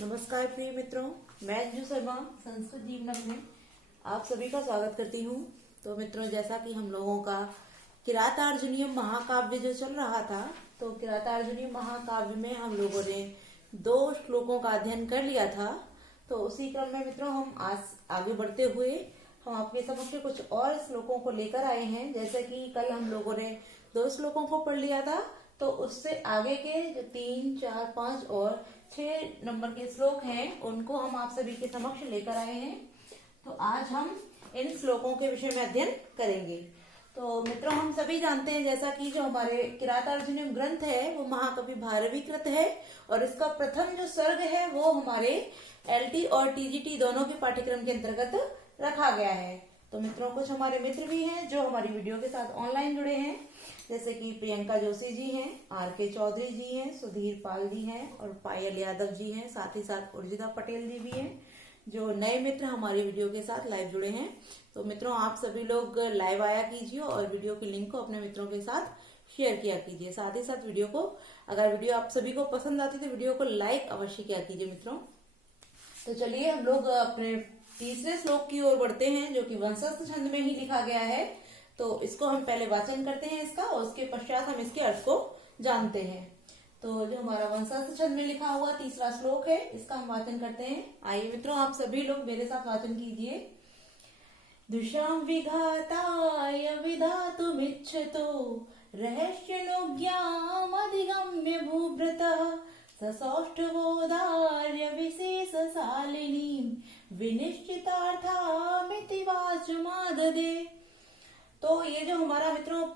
नमस्कार प्रिय मित्रों, मैं अंजू शर्मा संस्कृत जीवनम में आप सभी का स्वागत करती हूँ। तो मित्रों, जैसा कि हम लोगों का किरातार्जुनीय महाकाव्य जो चल रहा था, तो किरातार्जुनीय महाकाव्य में हम लोगों ने 2 श्लोकों का अध्ययन कर लिया था। तो उसी क्रम में मित्रों हम आज आगे बढ़ते हुए हम आपके समक्ष कुछ और श्लोकों को लेकर आए हैं। जैसे कि कल हम लोगों ने 2 श्लोकों को पढ़ लिया था, तो उससे आगे के जो 3, 4, 5 और 6 नंबर के श्लोक हैं उनको हम आप सभी के समक्ष लेकर आए हैं। तो आज हम इन श्लोकों के विषय में अध्ययन करेंगे। तो मित्रों, हम सभी जानते हैं जैसा कि जो हमारे किरातार्जुनीय ग्रंथ है वो महाकवि भारवी कृत है और इसका प्रथम जो सर्ग है वो हमारे एलटी और टीजीटी दोनों के पाठ्यक्रम के अंतर्गत रखा गया है। तो मित्रों, कुछ हमारे मित्र भी हैं जो हमारी वीडियो के साथ ऑनलाइन जुड़े हैं, जैसे कि प्रियंका जोशी जी हैं, आर.के. चौधरी जी हैं, सुधीर पाल जी हैं और पायल यादव जी हैं। साथ ही साथ उर्जिता पटेल जी भी हैं, जो नए मित्र हमारी वीडियो के साथ लाइव जुड़े हैं। तो मित्रों, आप सभी लोग लाइव आया कीजिए और वीडियो की लिंक को अपने मित्रों के साथ शेयर किया कीजिए। साथ ही साथ वीडियो को, अगर वीडियो आप सभी को पसंद आती तो वीडियो को लाइक अवश्य किया कीजिए मित्रों। तो चलिए हम लोग अपने तीसरे श्लोक की ओर बढ़ते हैं, जो कि वंशस्थ छंद में ही लिखा गया है। तो इसको हम पहले वाचन करते हैं इसका, और उसके पश्चात हम इसके अर्थ को जानते हैं। तो जो हमारा वंशस्थ छंद में लिखा हुआ तीसरा श्लोक है, इसका हम वाचन करते हैं। आइए मित्रों, आप सभी लोग मेरे साथ वाचन कीजिए। दुष्यां विघाताय विधातुमिच्छतो रहस्यनुज्ञामधिगम्य भूभृतः ससौष्ठवोदार्य विशेषशालिनीं विनिश्चितार्थामिति वाचमाददे। तो ये जो हमारा मित्रों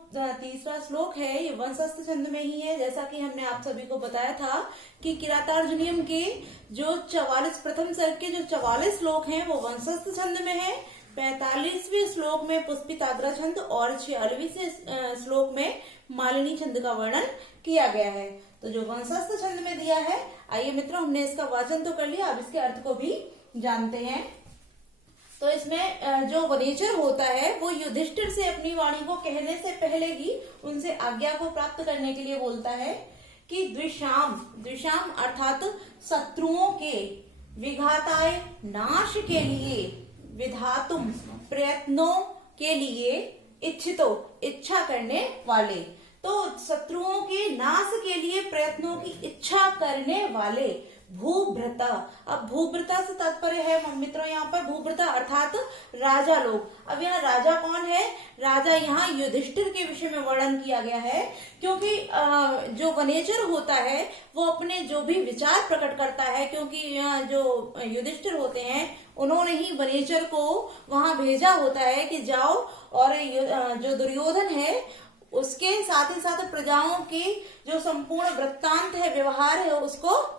तीसरा श्लोक है ये वंशस्थ छंद में ही है। जैसा कि हमने आप सभी को बताया था कि किरातार्जुनीयम के जो 44 प्रथम सर्ग के जो 44 श्लोक हैं वो वंशस्थ छंद में है। 45वें श्लोक में पुष्पिताग्र छंद और 46वें श्लोक में मालिनी छंद का वर्णन किया गया है। तो जो वंशस्थ छंद में दिया है, आइए मित्रों हमने इसका वाचन तो कर लिया, अब इसके अर्थ को भी जानते हैं। तो इसमें जो वनेचर होता है वो युधिष्ठिर से अपनी वाणी को कहने से पहले ही उनसे आज्ञा को प्राप्त करने के लिए बोलता है कि द्विषाम अर्थात शत्रुओं के, विघाताय नाश के लिए, विधातुम प्रयत्नों के लिए, इच्छितो इच्छा करने वाले। तो शत्रुओं के नाश के लिए प्रयत्नों की इच्छा करने वाले भूभृता। अब भूभृता से तात्पर्य है मित्रों यहाँ पर भूभृता अर्थात राजा लोग। अब यहाँ राजा कौन है? राजा यहाँ युधिष्ठिर के विषय में वर्णन किया गया है, क्योंकि जो वनेचर होता है वो अपने जो भी विचार प्रकट करता है, क्योंकि यहाँ जो युधिष्ठिर होते हैं उन्होंने ही वनेचर को वहां भेजा होता है कि जाओ और जो दुर्योधन है उसके साथ ही साथ प्रजाओं की जो संपूर्ण वृत्तांत है, व्यवहार है, उसको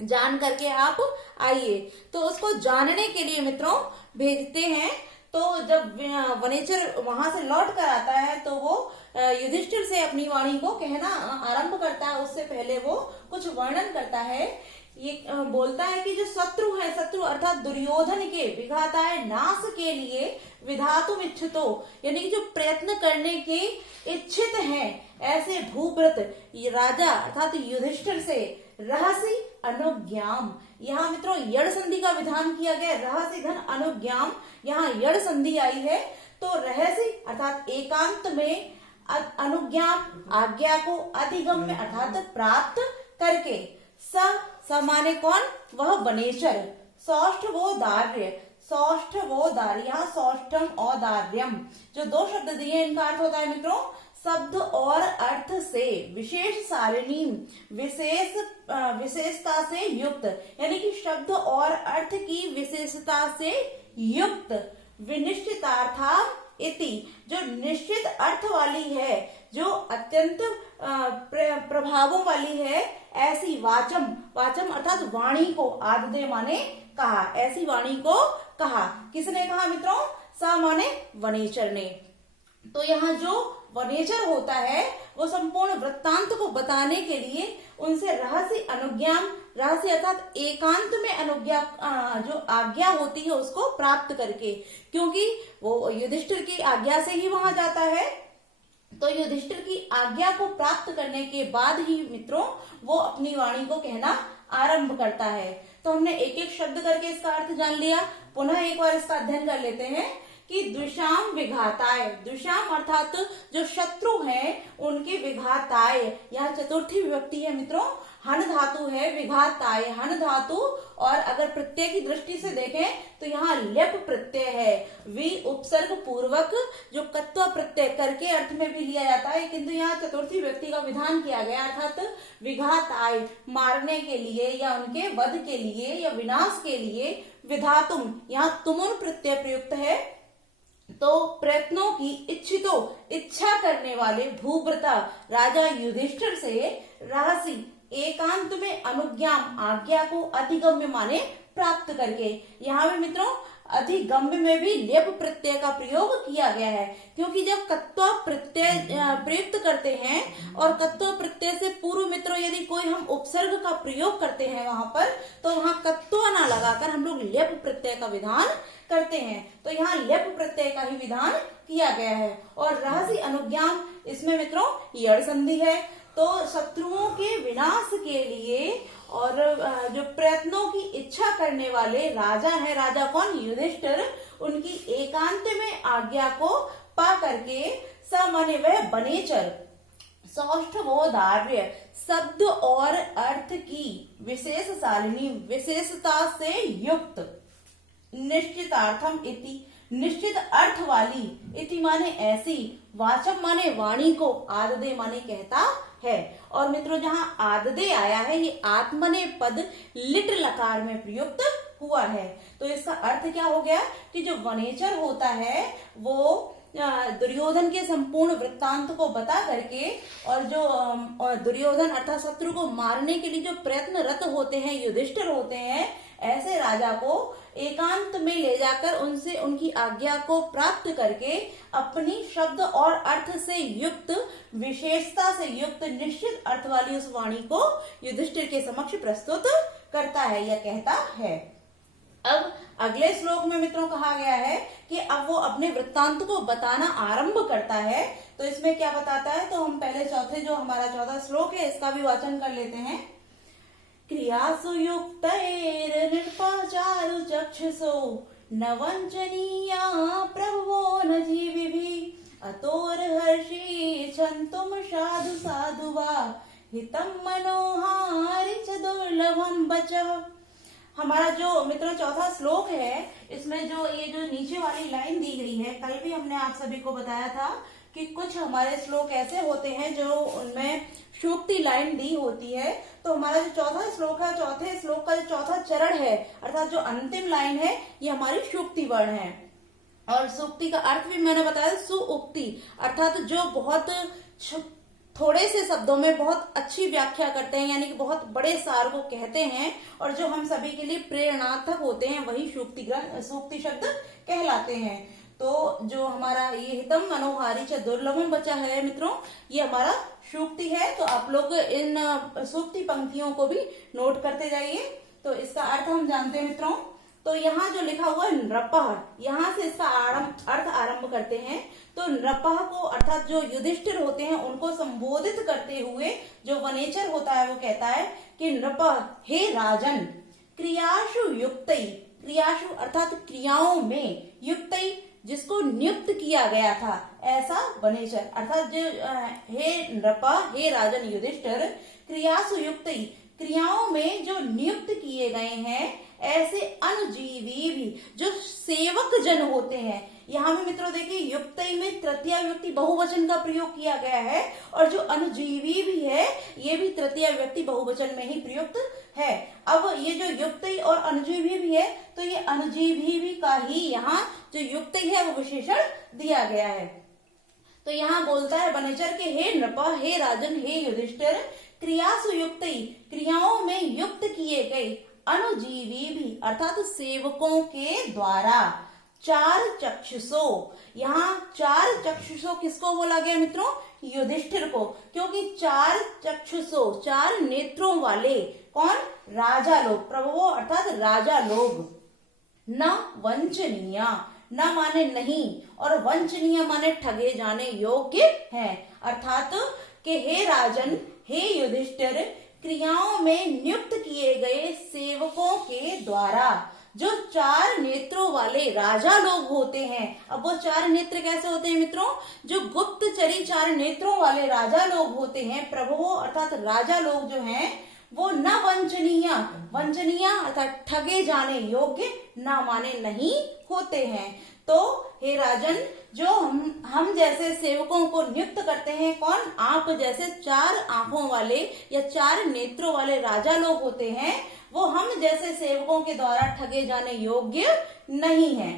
जान करके आप आइए। तो उसको जानने के लिए मित्रों भेजते हैं। तो जब वनेचर वहां से लौट कर आता है तो वो युधिष्ठिर से अपनी वाणी को कहना आरंभ करता है। उससे पहले वो कुछ वर्णन करता है, ये बोलता है कि जो शत्रु है, शत्रु अर्थात दुर्योधन के, विघाताय नाश के लिए, विधातुम इच्छितो यानी कि जो प्रयत्न करने के इच्छित हैं, ऐसे भूभृत राजा अर्थात युधिष्ठिर से रहस्य अनुज्ञाम, यहाँ मित्रों यड़ संधि का विधान किया गया। रहस्य घन अनुज्ञाम, यहाँ यड़ संधि आई है। तो रहस्य अर्थात एकांत में, अनुज्ञाम आज्ञा को, अधिगम्य अर्थात प्राप्त करके, माने कौन? वह वनेचर। सौष्ठवोदार्य, सौष्ठवोदार्य, यहाँ सौष्ठम औदार्यम जो 2 शब्द दिए इनका अर्थ होता है मित्रों शब्द और अर्थ से, विशेष सारिणी, विशेषता से युक्त, यानी कि शब्द और अर्थ की विशेषता से युक्त, विनिश्चितार्था इति जो निश्चित अर्थ वाली है, जो अत्यंत प्रभावों वाली है, ऐसी वाचम, वाचम अर्थात वाणी को, आददे माने कहा, ऐसी वाणी को कहा। किसने कहा मित्रों? स माने वनेचर ने। तो यहाँ जो वनेचर होता है वो संपूर्ण वृत्तांत को बताने के लिए उनसे रहस्य अनुज्ञाम, रहस्य अर्थात एकांत में अनुज्ञा, जो आज्ञा होती है उसको प्राप्त करके, क्योंकि वो युधिष्ठिर की आज्ञा से ही वहां जाता है। तो युधिष्ठिर की आज्ञा को प्राप्त करने के बाद ही मित्रों वो अपनी वाणी को कहना आरंभ करता है। तो हमने एक एक शब्द करके इसका अर्थ जान लिया। पुनः एक बार इसका अध्ययन कर लेते हैं कि द्विषाम विघाताय, द्विषाम अर्थात जो शत्रु हैं उनके विघाताय, यहाँ चतुर्थी विभक्ति है मित्रों, हन धातु है, विघाताय हन धातु, और अगर प्रत्यय की दृष्टि से देखें तो यहाँ ल्यप प्रत्यय है, वि उपसर्ग पूर्वक जो कत्व प्रत्यय करके अर्थ में भी लिया जाता है, किंतु यहाँ चतुर्थी व्यक्ति का विधान किया गया, अर्थात विघाताय मारने के लिए या उनके वध के लिए या विनाश के लिए, विधातुम यहाँ तुमुन प्रत्यय प्रयुक्त है, तो प्रयत्नों की इच्छितो इच्छा करने वाले भूव्रता राजा युधिष्ठिर से रहसी एकांत में अनुज्ञाम आज्ञा को अधिगम्य माने प्राप्त करके। यहाँ पे मित्रों अधिगम्य में भी लेप प्रत्यय का प्रयोग किया गया है, क्योंकि जब कत्व प्रत्यय प्रयुक्त करते हैं और कत्व प्रत्यय से पूर्व मित्रों यदि कोई हम उपसर्ग का प्रयोग करते हैं वहां पर, तो वहां कत्व ना लगाकर हम लोग लेप प्रत्यय का विधान करते हैं। तो यहाँ लेप प्रत्यय का ही विधान किया गया है। और रहसी अनुज्ञान, इसमें मित्रों यड़ संधि है, तो शत्रुओं के विनाश के लिए और जो प्रयत्नों की इच्छा करने वाले राजा है, राजा कौन, युधिष्ठिर, उनकी एकांत में आज्ञा को पा करके समने वह बनेचर सौष्ठवोदार्य शब्द और अर्थ की विशेषशालिनी विशेषता से युक्त निश्चितार्थम इति निश्चित अर्थ वाली, इति माने ऐसी, वाचम माने वाणी को, आददे माने कहता है। और मित्रों जहाँ आददे आया है ये आत्मने पद लिट लकार में प्रयुक्त हुआ है। तो इसका अर्थ क्या हो गया कि जो वनेचर होता है वो दुर्योधन के संपूर्ण वृत्तांत को बता करके और जो दुर्योधन अर्थात शत्रु को मारने के लिए जो प्रयत्नरत होते हैं युधिष्ठिर होते हैं, ऐसे राजा को एकांत में ले जाकर उनसे उनकी आज्ञा को प्राप्त करके अपनी शब्द और अर्थ से युक्त विशेषता से युक्त निश्चित अर्थ वाली उस वाणी को युधिष्ठिर के समक्ष प्रस्तुत करता है या कहता है। अब अगले श्लोक में मित्रों कहा गया है कि अब वो अपने वृत्तांत को बताना आरंभ करता है। तो इसमें क्या बताता है, तो हम पहले चौथे जो हमारा चौथा श्लोक है इसका भी वाचन कर लेते हैं। क्रियासु युक्तैर निर्पाचारु चक्षुषो न वंचनीया प्रभवो न जीविभिः अतोर्हर्षि छन्तुम साधु साधु वा हितं मनोहारि च दुर्लभं वचः। हमारा जो मित्रों चौथा श्लोक है इसमें जो ये जो नीचे वाली लाइन दी गई है, कल भी हमने आप सभी को बताया था कि कुछ हमारे श्लोक ऐसे होते हैं जो उनमें सूक्ति लाइन दी होती है। तो हमारा जो चौथा श्लोक है, चौथे श्लोक का जो चौथा चरण है अर्थात जो अंतिम लाइन है ये हमारी सूक्ति वर्ण है। और सूक्ति का अर्थ भी मैंने बताया, सुउक्ति अर्थात जो बहुत थोड़े से शब्दों में बहुत अच्छी व्याख्या करते हैं, यानी कि बहुत बड़े सार को कहते हैं और जो हम सभी के लिए प्रेरणार्थक होते हैं, वही सूक्ति शब्द कहलाते हैं। तो जो हमारा ये हितम मनोहारी च दुर्लभम बचा है मित्रों, ये हमारा सूक्ति है। तो आप लोग इन सूक्ति पंक्तियों को भी नोट करते जाइए। तो इसका अर्थ हम जानते हैं मित्रों। तो यहाँ जो लिखा हुआ है नृपः, यहाँ से इसका अर्थ आरंभ करते हैं। तो नृपः को अर्थात जो युधिष्ठिर होते हैं उनको संबोधित करते हुए जो वनेचर होता है वो कहता है कि नृपः हे राजन, क्रियाशु युक्तई, क्रियाशु अर्थात क्रियाओं में, युक्तई जिसको नियुक्त किया गया था, ऐसा वनेचर अर्थात जो हे नृपः हे राजन युधिष्ठिर, क्रियासु युक्तई क्रियाओं में जो नियुक्त किए गए हैं, ऐसे अनुजीवी भी जो सेवक जन होते हैं। यहाँ में मित्रों देखिए युक्तई में तृतीया विभक्ति बहुवचन का प्रयोग किया गया है और जो अनुजीवी भी है ये भी तृतीया विभक्ति बहुवचन में ही प्रयुक्त है। अब ये जो युक्तई और अनुजीवी भी है तो ये अनुजीवी भी का ही यहाँ जो युक्तई है वो विशेषण दिया गया है। तो यहाँ बोलता है वनेचर के हे नृपः हे राजन हे युधिष्ठिर, क्रियासु युक्तई क्रियाओं में युक्त किए गए, अनुजीवी भी अर्थात सेवकों के द्वारा, चार चक्षुषो, यहाँ चार चक्षुषो किसको बोला गया मित्रों, युधिष्ठिर को, क्योंकि चार चक्षुषो चार नेत्रों वाले कौन, राजा लोग, प्रभुओ अर्थात राजा लोग। न वंचनीय, न माने नहीं और वंचनीय माने ठगे जाने योग्य है, अर्थात कि हे राजन हे युधिष्ठिर, क्रियाओं में नियुक्त किए गए सेवकों के द्वारा। जो 4 नेत्रों वाले राजा लोग होते हैं, अब वो 4 नेत्र कैसे होते हैं मित्रों? जो गुप्तचरी 4 नेत्रों वाले राजा लोग होते हैं, प्रभुओं अर्थात राजा लोग जो हैं, वो न वंचनीय अर्थात ठगे जाने योग्य न माने नहीं होते हैं। तो हे राजन, जो हम जैसे सेवकों को नियुक्त करते हैं, कौन? आप जैसे 4 आंखों वाले या 4 नेत्रों वाले राजा लोग होते हैं, वो हम जैसे सेवकों के द्वारा ठगे जाने योग्य नहीं है।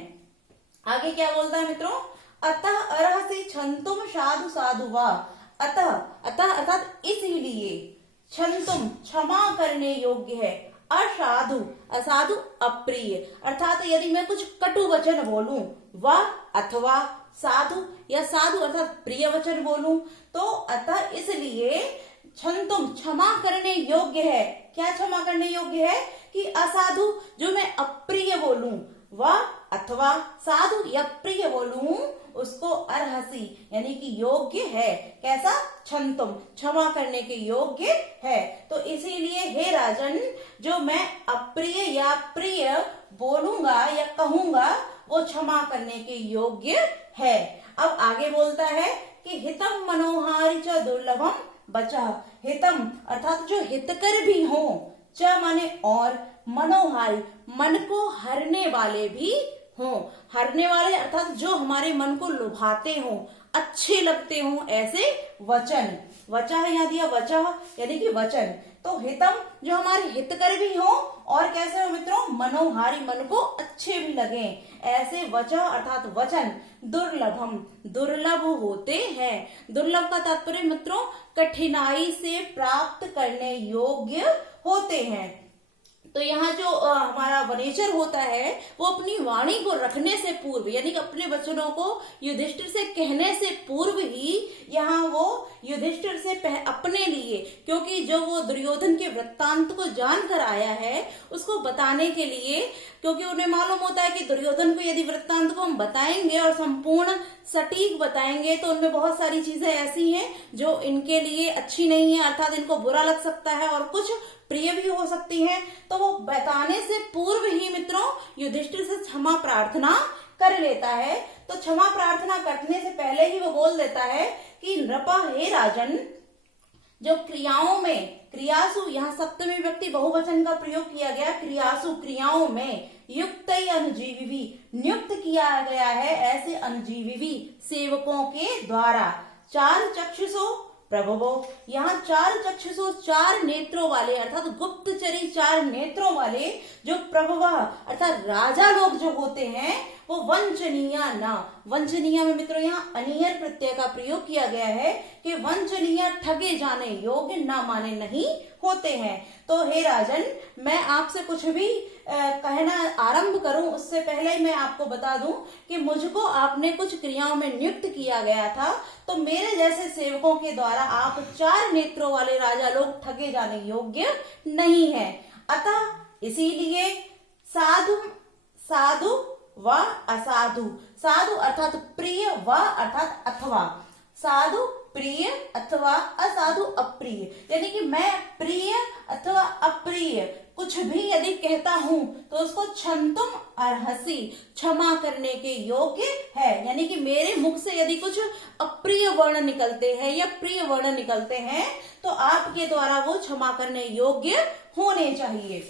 आगे क्या बोलता है मित्रों? अतः अर्हसि क्षन्तुम साधु साधु वा। अतः अर्थात इसलिए, क्षन्तुम क्षमा करने योग्य है, असाधु अप्रिय अर्थात यदि मैं कुछ कटु वचन बोलूं, व अथवा साधु या साधु अर्थात प्रिय वचन बोलूं, तो अतः इसलिए क्षन्तुम क्षमा करने योग्य है। क्या क्षमा करने योग्य है? कि असाधु जो मैं अप्रिय बोलूं, व अथवा साधु या प्रिय बोलूं, उसको अर्हसि यानी कि योग्य है। कैसा? क्षन्तुम क्षमा करने के योग्य है। तो इसीलिए हे राजन, जो मैं अप्रिय या प्रिय बोलूंगा या कहूंगा, वो क्षमा करने के योग्य है। अब आगे बोलता है कि हितम मनोहारी च दुर्लभम बचः। हितम अर्थात जो हितकर भी हो, च माने और, मनोहारी मन को हरने वाले भी हों। हरने वाले अर्थात जो हमारे मन को लुभाते हों, अच्छे लगते हों, ऐसे वचन। वचः यहाँ दिया, वचः यानी कि वचन। तो हितम जो हमारे हितकर भी हो और कैसे हो मित्रों? मनोहारी मन को अच्छे भी लगे, ऐसे वचः अर्थात वचन दुर्लभम दुर्लभ होते हैं। दुर्लभ का तात्पर्य मित्रों कठिनाई से प्राप्त करने योग्य होते हैं। तो यहाँ जो हमारा वनेचर होता है, वो अपनी वाणी को रखने से पूर्व यानी कि अपने वचनों को युधिष्ठिर से कहने से पूर्व ही यहाँ वो युधिष्ठिर से अपने लिए, क्योंकि जो वो दुर्योधन के वृत्तांत को जानकर आया है, उसको बताने के लिए, क्योंकि उन्हें मालूम होता है कि दुर्योधन को यदि वृत्तांत को हम बताएंगे और संपूर्ण सटीक बताएंगे, तो उनमें बहुत सारी चीजें ऐसी हैं जो इनके लिए अच्छी नहीं है, अर्थात इनको बुरा लग सकता है और कुछ प्रिय भी हो सकती हैं। तो वो बताने से पूर्व ही मित्रों युधिष्ठिर से क्षमा प्रार्थना कर लेता है। तो क्षमा प्रार्थना करने से पहले ही वो बोल देता है कि नृपा हे राजन, जो क्रियाओं में, क्रियासु यहाँ सप्तमी व्यक्ति बहुवचन का प्रयोग किया गया, क्रियासु क्रियाओं में, युक्त अनुजीवी नियुक्त किया गया है ऐसे अनुजीवी सेवकों के द्वारा। 4 चक्षुषो प्रभवो, यहाँ 4 चक्षुषो 4 नेत्रों वाले अर्थात गुप्तचरी 4 नेत्रों वाले जो प्रभव अर्थात राजा लोग जो होते हैं, वो वंचनीय न, वंचनीय में मित्रों यहाँ अनियर प्रत्यय का प्रयोग किया गया है कि वंचनीय ठगे जाने योग्य न माने नहीं होते हैं। तो हे राजन, मैं आपसे कुछ भी कहना आरंभ करूं उससे पहले ही मैं आपको बता दूं कि मुझको आपने कुछ क्रियाओं में नियुक्त किया गया था, तो मेरे जैसे सेवकों के द्वारा आप 4 नेत्रों वाले राजा लोग ठगे जाने योग्य नहीं है। अतः इसीलिए साधु साधु व असाधु, साधु अर्थात प्रिय, व अर्थात अथवा, साधु प्रिय अथवा असाधु अप्रिय, यानी कि मैं प्रिय अथवा अप्रिय कुछ भी यदि कहता हूं तो उसको क्षन्तुम अर्हसि क्षमा करने के योग्य है। यानी कि मेरे मुख से यदि कुछ अप्रिय वर्ण निकलते हैं या प्रिय वर्ण निकलते हैं, तो आपके द्वारा वो क्षमा करने योग्य होने चाहिए।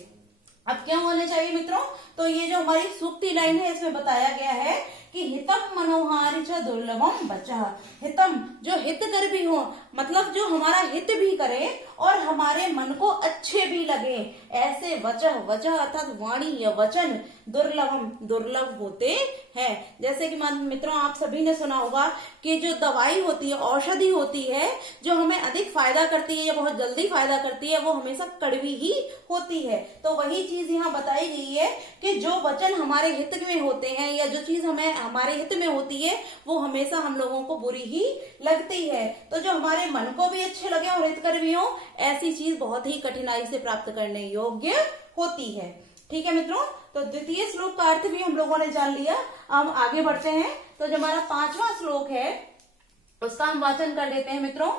अब क्या होने चाहिए मित्रों? तो ये जो हमारी सूक्ति लाइन है, इसमें बताया गया है कि हितम मनोहारी च दुर्लभम बचः। हितम जो हित कर भी हो, मतलब जो हमारा हित भी करे और हमारे मन को अच्छे भी लगे, ऐसे वचः, वचः अर्थात वाणी या वचन दुर्लभम दुर्लभ होते हैं। जैसे कि मित्रों आप सभी ने सुना होगा कि जो दवाई होती है, औषधि होती है, जो हमें अधिक फायदा करती है या बहुत जल्दी फायदा करती है, वो हमेशा कड़वी ही होती है। तो वही चीज यहाँ बताई गई है कि जो वचन हमारे हित में होते हैं या जो चीज हमें हमारे हित में होती है, वो हमेशा हम लोगों को बुरी ही लगती है। तो जो हमारे मन को भी अच्छे लगे और हितकर भी हो, ऐसी चीज बहुत ही कठिनाई से प्राप्त करने योग्य होती है। ठीक है मित्रों, तो द्वितीय श्लोक का अर्थ भी हम लोगों ने जान लिया। हम आगे बढ़ते हैं। तो जो हमारा 5वां श्लोक है उसका हम वाचन कर लेते हैं मित्रों।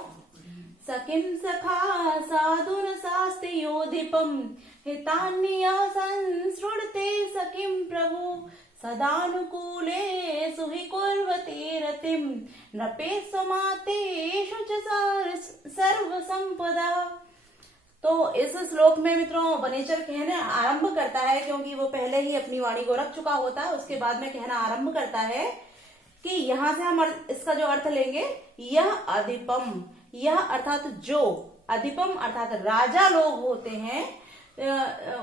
सखिं सखा साधुन शास्त्रयोधिपम् हितान्य संसृणते सखिं प्रभु सदानुकूलेषु हि कुर्वते रतिम् नृपेषु च सर्वसंपदा। तो इस श्लोक में मित्रों वनेचर कहने आरंभ करता है, क्योंकि वो पहले ही अपनी वाणी को रख चुका होता है, उसके बाद में कहना आरंभ करता है कि यहां से हम इसका जो अर्थ लेंगे, यह अधिपम, यह अर्थात जो, अधिपम अर्थात राजा लोग होते हैं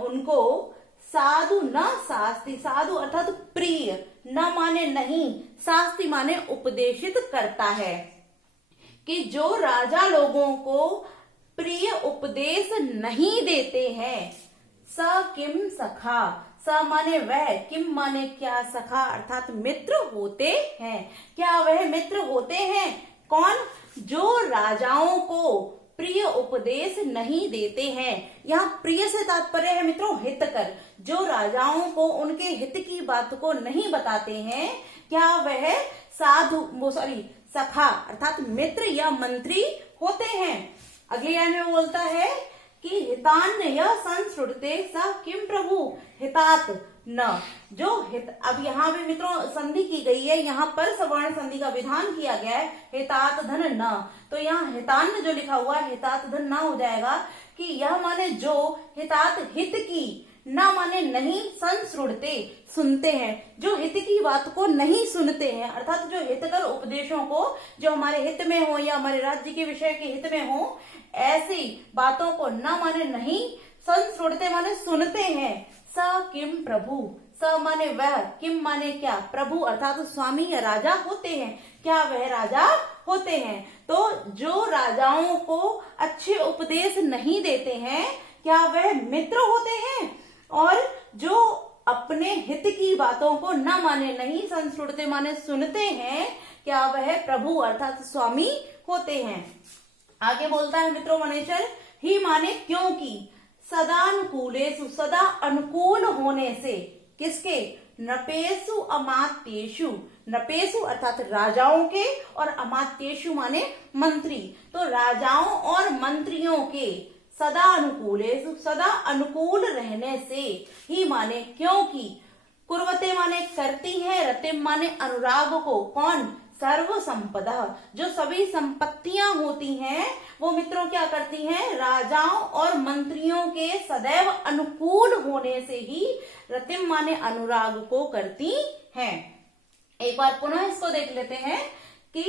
उनको साधु न शास्ति, साधु अर्थात प्रिय, न माने नहीं, शास्ति माने उपदेशित करता है, कि जो राजा लोगों को प्रिय उपदेश नहीं देते हैं। स किम सखा, स माने वह, किम माने क्या, सखा अर्थात मित्र होते हैं। क्या वह मित्र होते हैं? कौन? जो राजाओं को प्रिय उपदेश नहीं देते हैं। यहाँ प्रिय से तात्पर्य है मित्रों हितकर, जो राजाओं को उनके हित की बात को नहीं बताते हैं, क्या वह सखा अर्थात मित्र या मंत्री होते हैं। अगले लाइन में बोलता है कि हितान्य संसृणते स किम प्रभु, हितात न, जो हित, अब यहाँ भी मित्रों संधि की गई है, यहाँ पर सवर्ण संधि का विधान किया गया है, हितात धन न, तो यहाँ हितान्य जो लिखा हुआ है हितात धन न हो जाएगा, कि यह माने जो, हितात हित की, न माने नहीं, संसृणते सुनते हैं, जो हित की बात को नहीं सुनते हैं, अर्थात जो हितकर उपदेशों को, जो हमारे हित में हो या हमारे राज्य के विषय के हित में हो, ऐसी बातों को न माने नहीं, संसृणते माने सुनते हैं। स किम प्रभु, स माने वह, किम माने क्या, प्रभु अर्थात स्वामी या राजा होते हैं। क्या वह राजा होते हैं? तो जो राजाओं को अच्छे उपदेश नहीं देते हैं, क्या वह मित्र होते हैं? और जो अपने हित की बातों को न माने नहीं, संसृणते माने सुनते हैं, क्या वह प्रभु अर्थात स्वामी होते हैं। आगे बोलता है मित्रों वनेचर, ही माने क्योंकि, सदानुकूलेषु सदा अनुकूल होने से, किसके? नृपेषु अमात्येषु, नृपेषु अर्थात राजाओं के, और अमात्येषु माने मंत्री, तो राजाओं और मंत्रियों के सदा अनुकूलेषु सदा अनुकूल रहने से, ही माने क्योंकि, कुर्वते माने करती है, रतिम माने अनुराग को, कौन? सर्व संपदा, जो सभी संपत्तियां होती हैं वो मित्रों क्या करती हैं? राजाओं और मंत्रियों के सदैव अनुकूल होने से ही रतिम माने अनुराग को करती हैं। एक बार पुनः इसको देख लेते हैं कि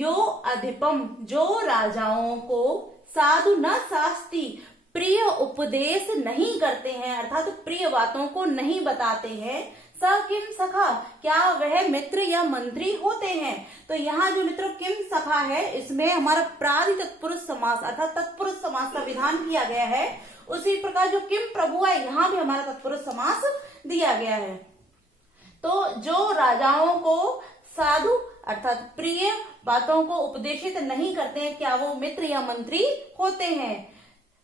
यो अधिपम, जो राजाओं को साधु न शास्ति, प्रिय उपदेश नहीं करते हैं, अर्थात प्रिय बातों को नहीं बताते हैं। स किम सखा, क्या वह मित्र या मंत्री होते हैं। तो यहाँ जो मित्रों किम सखा है, इसमें हमारा प्रादि तत्पुरुष समास अर्थात तत्पुरुष समास का विधान किया गया है। उसी प्रकार जो किम प्रभु है, यहाँ भी हमारा तत्पुरुष समास दिया गया है। तो जो राजाओं को साधु अर्थात प्रिय बातों को उपदेशित नहीं करते हैं, क्या वो मित्र या मंत्री होते हैं।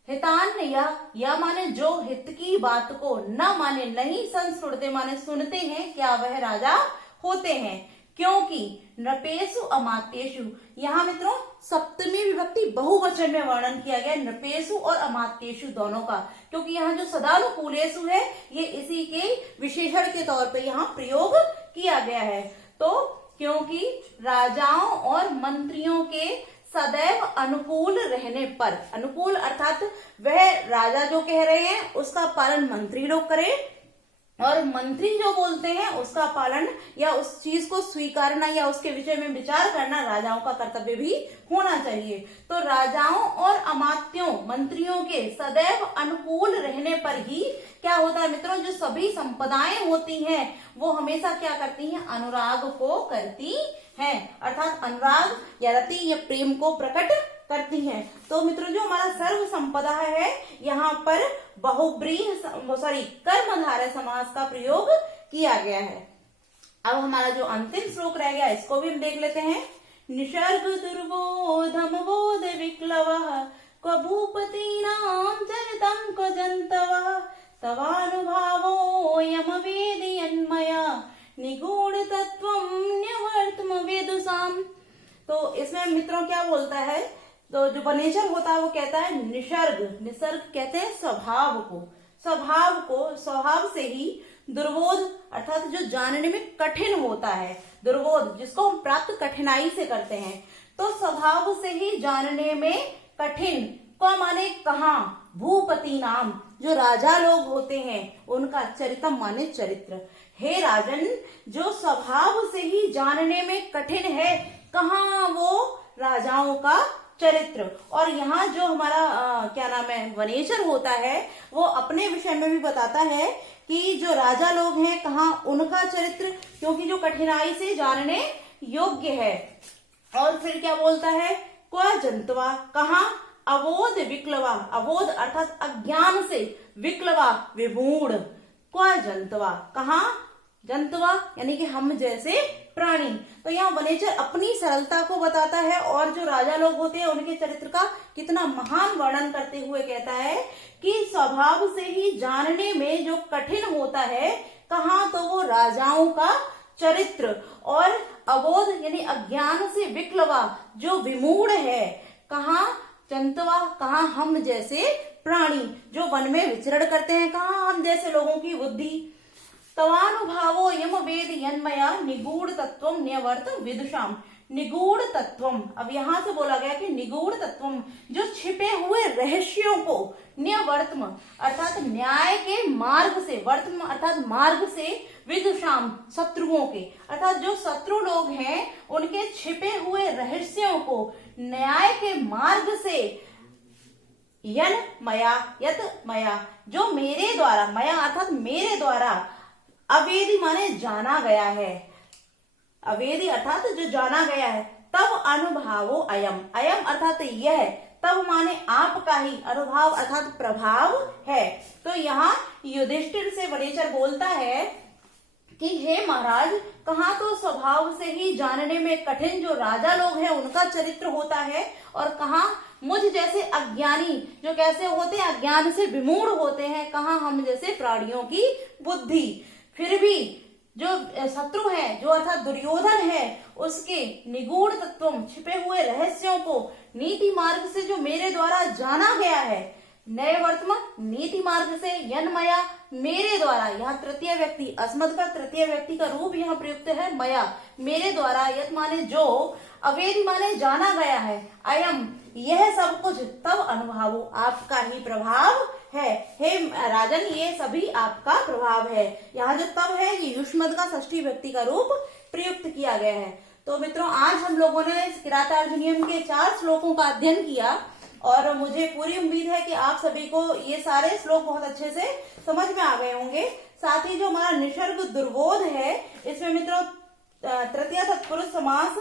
हितान्य या माने जो हित की बात को, न माने नहीं, संसृणते माने सुनते हैं, क्या वह राजा होते हैं। क्योंकि नृपेषु अमात्येषु, यहाँ मित्रों सप्तमी विभक्ति बहुवचन में वर्णन किया गया नृपेषु और अमात्येषु दोनों का, क्योंकि यहाँ जो सदानुकूलेषु है ये इसी के विशेषण के तौर पे यहाँ प्रयोग किया गया है। तो क्योंकि राजाओं और मंत्रियों के सदैव अनुकूल रहने पर, अनुकूल अर्थात वह राजा जो कह रहे हैं उसका पालन मंत्री लोग करें, और मंत्री जो बोलते हैं उसका पालन या उस चीज को स्वीकारना या उसके विषय में विचार करना राजाओं का कर्तव्य भी होना चाहिए। तो राजाओं और अमात्यों मंत्रियों के सदैव अनुकूल रहने पर ही क्या होता है मित्रों, जो सभी संपदाएं होती हैं वो हमेशा क्या करती हैं, अनुराग को करती हैं, अर्थात अनुराग या रति या प्रेम को प्रकट करती हैं। तो मित्रों जो हमारा सर्व संपदा है, यहाँ पर बहुब्रीहि कर्मधारय समास का प्रयोग किया गया है। अब हमारा जो अंतिम श्लोक रह गया इसको भी हम देख लेते हैं। निसर्ग दुर्बोधम बोध विक्लवः क्व भूपतीनां चरितं क्व जन्तवः तवानुभावो यम वेदयन्मया निगूढ़ तत्वं न्यवर्तम वेदुसाम। तो इसमें मित्रों क्या बोलता है तो जो वनेचर होता है वो कहता है निसर्ग, निसर्ग कहते हैं स्वभाव को, स्वभाव से ही दुर्बोध अर्थात जो जानने में कठिन होता है, दुर्बोध जिसको हम प्राप्त कठिनाई से करते हैं, तो स्वभाव से ही जानने में कठिन को माने कहाँ, भूपति नाम जो राजा लोग होते हैं उनका, चरितम माने चरित्र। हे राजन, जो स्वभाव से ही जानने में कठिन है, कहाँ, वो राजाओं का चरित्र। और यहाँ जो हमारा क्या नाम है वनेचर होता है वो अपने विषय में भी बताता है कि जो राजा लोग हैं कहाँ उनका चरित्र, क्योंकि जो कठिनाई से जानने योग्य है। और फिर क्या बोलता है, क्व जंतवा, कहाँ, अबोध विक्लवा, अबोध अर्थात अज्ञान से, विक्लवा विमूढ़, क्व जंतवा, कहाँ, जंतवा यानी कि हम जैसे प्राणी। तो यहाँ वनेचर अपनी सरलता को बताता है और जो राजा लोग होते हैं उनके चरित्र का कितना महान वर्णन करते हुए कहता है कि स्वभाव से ही जानने में जो कठिन होता है, कहाँ, तो वो राजाओं का चरित्र। और अबोध यानी अज्ञान से विक्लवा जो विमूढ़ है, कहाँ, जंतवा, कहाँ, हम जैसे प्राणी जो वन में विचरण करते हैं, कहाँ, हम जैसे लोगों की बुद्धि। तवानुभावो यम वेद यन्मया निगूढ़ तत्वम न्यवर्त विदुषाम, निगूढ़ तत्वम, अब यहां से बोला गया कि निगूढ़ तत्वम जो छिपे हुए रहस्यों को, न्यवर्तम अर्थात न्याय के मार्ग से, वर्तम अर्थात मार्ग से, विदुषाम शत्रुओं के, अर्थात जो शत्रु लोग हैं उनके छिपे हुए रहस्यों को न्याय के मार्ग से, यन मया यत मया जो मेरे द्वारा, मया अर्थात मेरे द्वारा, अवेदी माने जाना गया है, अवेदी अर्थात जो जाना गया है, तब अनुभावो अयम, अयम अर्थात यह, तब माने आपका ही, अनुभाव अर्थात प्रभाव है। तो यहाँ युधिष्ठिर से वनेचर बोलता है कि हे महाराज, कहाँ तो स्वभाव से ही जानने में कठिन जो राजा लोग हैं उनका चरित्र होता है, और कहाँ मुझ जैसे अज्ञानी जो कैसे होते हैं, अज्ञान से विमूढ़ होते हैं, कहाँ हम जैसे प्राणियों की बुद्धि। फिर भी जो शत्रु है, जो अर्थात दुर्योधन है, उसके निगूढ़ तत्वम छिपे हुए रहस्यों को नीति मार्ग से जो मेरे द्वारा जाना गया है, नए वर्तमान नीति मार्ग से, यन्मया मेरे द्वारा, यहाँ तृतीय व्यक्ति, अस्मद का तृतीय व्यक्ति का रूप यहाँ प्रयुक्त है, मया मेरे द्वारा, यत माने जो, अवेद माने जाना गया है, अयम यह सब कुछ, तब अनुभावो आपका ही प्रभाव है। हे राजन, ये सभी आपका प्रभाव है। यहाँ जो तब है ये युष्मद का षष्ठी व्यक्ति का रूप प्रयुक्त किया गया है। तो मित्रों, आज हम लोगों ने किरातार्जुनीयम के 4 श्लोकों का अध्ययन किया और मुझे पूरी उम्मीद है कि आप सभी को ये सारे श्लोक बहुत अच्छे से समझ में आ गए होंगे। साथ ही जो हमारा निसर्ग दुर्बोध है, इसमें मित्रों तृतीय तत्पुरुष समास